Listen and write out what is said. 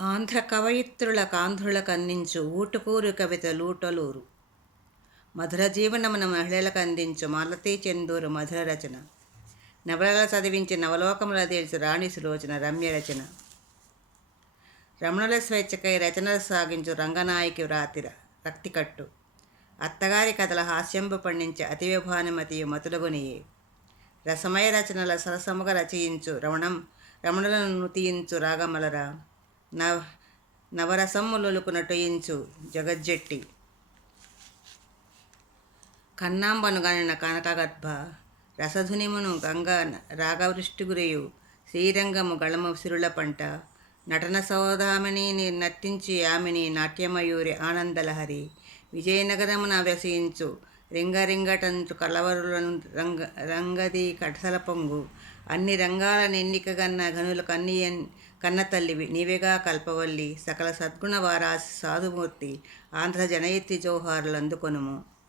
ఆంధ్ర కవయిత్రుల కాంధ్రులకందించు ఊటుకూరు కవిత లూటలూరు. మధుర జీవనమున మహిళలకు అందించు మాలతీ చందూరు మధుర రచన. నవలల చదివించి నవలోకముల తేల్చు రాణి సులోచన రమ్య రచన. రమణుల స్వేచ్ఛకై రచనలు సాగించు రంగనాయకి వ్రాతిర రక్తికట్టు. అత్తగారి కథల హాస్యంబు పండించే అతివిభానుమతియు మతులగునియే. రసమయ రచనల సరసముగా రచయించు రమణులను నుతియించు రాగమలరా. నవరసమ్ములొలుకు నటయించు జగజ్జెట్టి. కన్నాంబను గనిన కనకగర్భ రసధునిమును గంగా రాగవృష్టి గురియు. శ్రీరంగము గళము సిరుల పంట. నటన సౌదామిని నర్తించి యామిని నాట్యమయూరి ఆనందలహరి. విజయనగరమున వ్యసయించు రింగరింగటంచు కలవరులను రంగది కటసల పొంగు. అన్ని రంగాల నెన్నికగన్న ఘనుల కన్నతల్లివి నీవేగా కల్పవల్లి. సకల సద్గుణ వారాసి సాధుమూర్తి ఆంధ్ర జనయిత్రి జోహారులందుకొనుము.